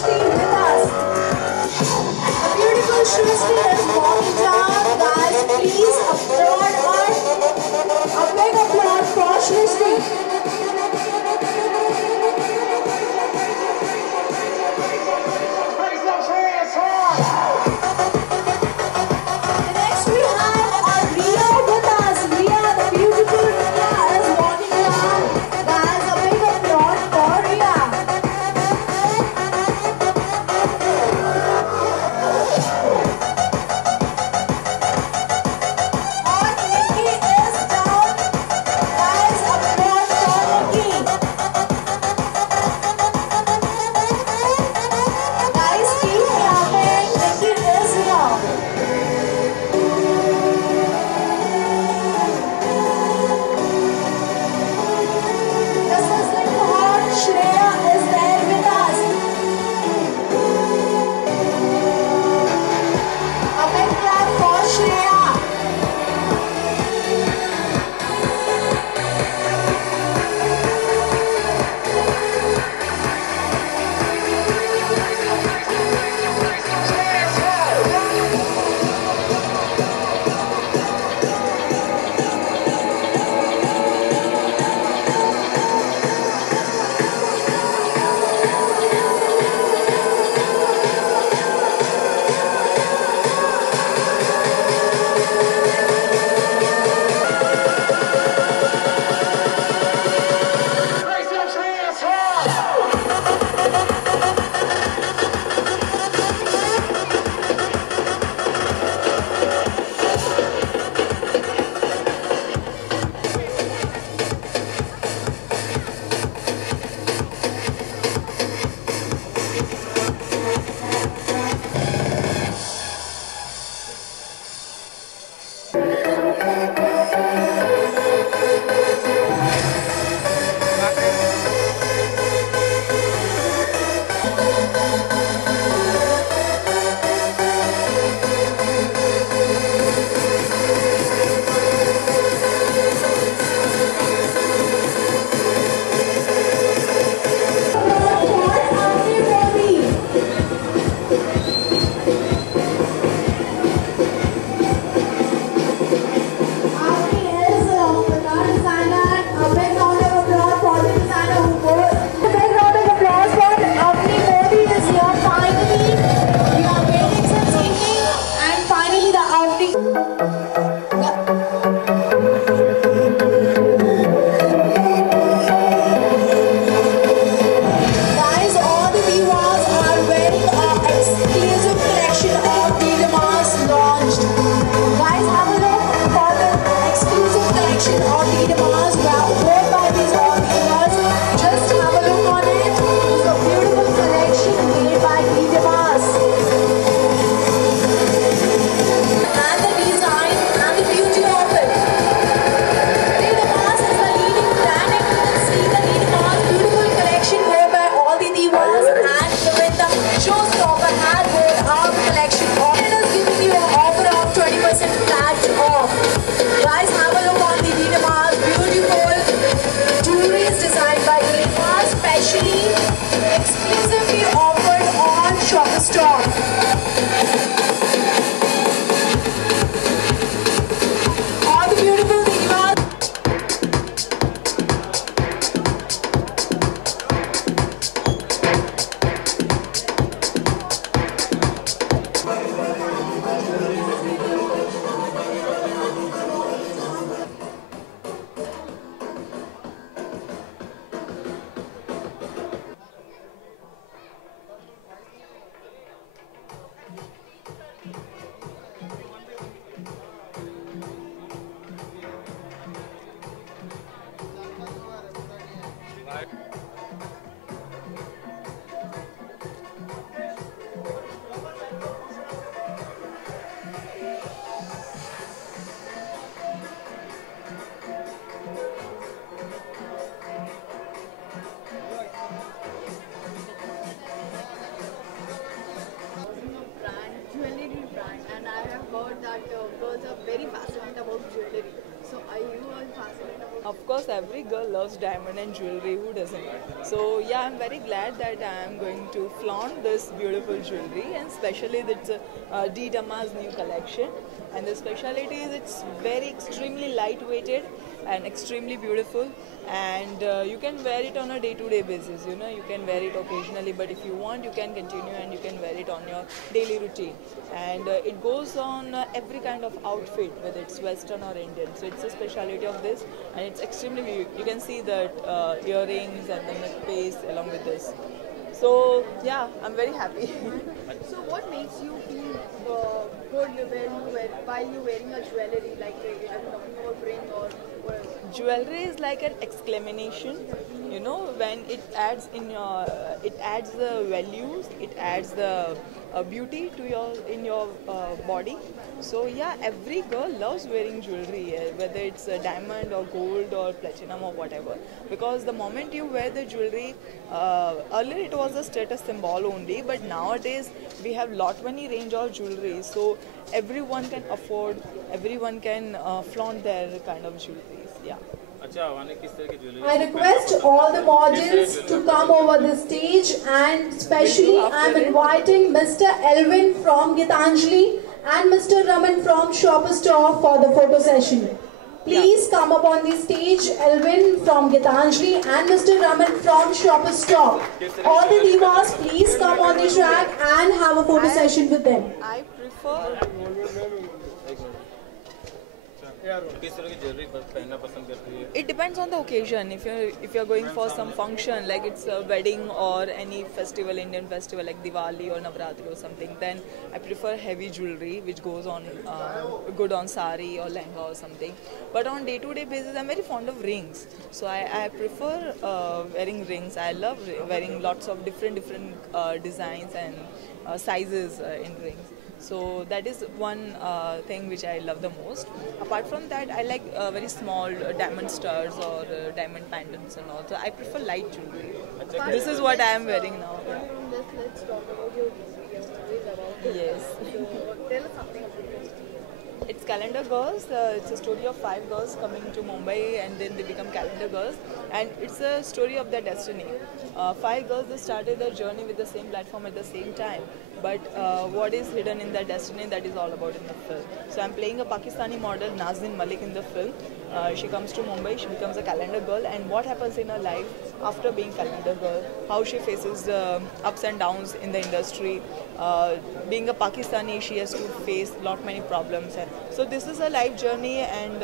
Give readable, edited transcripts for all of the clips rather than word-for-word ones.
Shrishti with us. The beautiful Shrishti is walking down. Guys, please applaud her. A big applause for Shrishti. Next we have our Ria with us. Ria, the beautiful Ria is walking down. Guys, a big applause for Ria. Our Nikki is down. Guys, applause for Nikki. Guys, keep clapping. Nikki is here. The sizzling hot Shreya is there with us. A big clap for Shreya. Guys, all the divas are wearing our exclusive collection of Dilemmas launched. Guys, have a look for the exclusive collection of Dilemmas worn by these all divas. Just have a look on it. It's a beautiful collection made by Dilemmas. And the design and the beauty of it. Dilemmas is the leading brand, and you can see the Dilemmas beautiful collection worn by all the divas, and with the showstopper had worn our collection. It is giving you an offer of 20% flat off. Guys, have a look on the Dilemmas beautiful jewelry is designed by Dilemmas, specially exclusively offered on Shopperstock. All the beautiful divas. course, every girl loves diamond and jewelry. Who doesn't? So yeah, I'm very glad that I am going to flaunt this beautiful jewelry, and especially that's D Dama's new collection. And the speciality is it's very extremely lightweighted and extremely beautiful, and you can wear it on a day-to-day basis. You know, you can wear it occasionally, but if you want, you can continue and you can wear it on your daily routine. And it goes on every kind of outfit, whether it's Western or Indian. So it's a speciality of this, and it's extremely. You can see that earrings and the neck piece along with this. So yeah, I'm very happy. So what makes you feel good while you're wearing a jewelry, like I'm talking about ring or whatever? Jewelry is like an exclamation, you know, when it adds in your, it adds the values, it adds the beauty to your body. So yeah, every girl loves wearing jewelry, whether it's a diamond or gold or platinum or whatever. Because the moment you wear the jewelry, earlier it was a status symbol only, but nowadays we have lot many range of jewelry. So everyone can afford, everyone can flaunt their kind of jewelry. Yeah. I request all the models to come over the stage, and especially I am inviting Mr. Elvin from Gitanjali and Mr. Raman from Shoppers Stop for the photo session. Please come up on the stage, Elvin from Gitanjali and Mr. Raman from Shoppers Stop. All the divas, please come on the track and have a photo session with them. I prefer. It depends on the occasion. If you're going for some function, like it's a wedding or any festival, Indian festival like Diwali or Navratri or something, then I prefer heavy jewelry which goes on good on sari or lehenga or something. But on day-to-day basis, I'm very fond of rings. So I prefer wearing rings. I love wearing lots of different designs and sizes in rings. So that is one thing which I love the most. Apart from that, I like very small diamond studs or diamond pendants and all. So I prefer light jewelry. This is what I am wearing now. Let's talk about your movie. Yes. So tell us something about it. It's Calendar Girls. It's a story of 5 girls coming to Mumbai and then they become calendar girls. And it's a story of their destiny. 5 girls, they started their journey with the same platform at the same time. But what is hidden in their destiny, that is all about in the film. So I'm playing a Pakistani model, Nazneen Malik, in the film. She comes to Mumbai, she becomes a calendar girl, and what happens in her life after being calendar girl, how she faces the ups and downs in the industry. Being a Pakistani, she has to face many problems. And so this is a life journey, and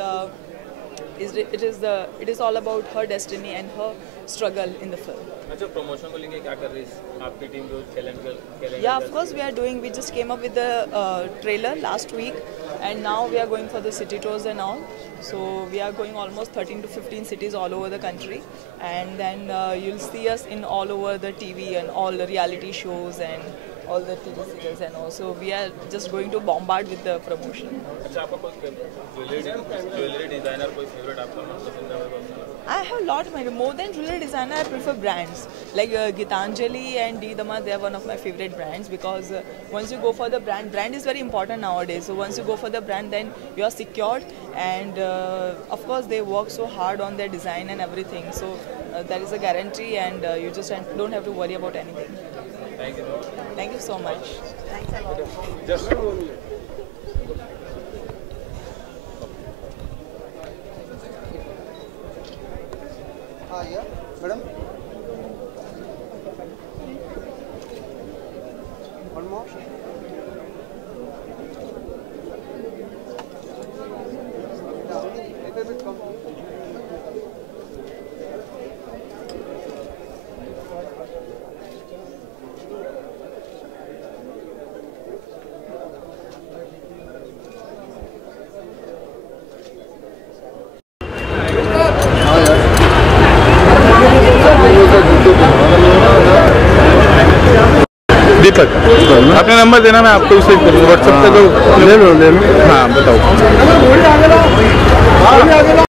it is all about her destiny and her struggle in the film. अच्छा promotion को लेके क्या कर रही है आपकी team जो calendar? Yeah, of course we are doing. We just came up with the trailer last week, and now we are going for the city tours and all. So we are going almost 13 to 15 cities all over the country, and then you'll see us in all over the TV and all the reality shows and all the TV serials, and also we are just going to bombard with the promotion. अच्छा आपका कोई jewellery designer कोई favourite आपका पसंद है? I have a lot. More than jewelry designer, I prefer brands like Gitanjali and D Dama. They are one of my favorite brands because once you go for the brand is very important nowadays. So once you go for the brand, then you are secured, and of course they work so hard on their design and everything. So there is a guarantee, and you just don't have to worry about anything. Thank you. Thank you so much. Thanks a lot. Just yeah, madam. One more. Yeah, little bit come. दीपक, अपना number देना, मैं आपको save करूँगा WhatsApp पे। तो ले लो हाँ बताओ।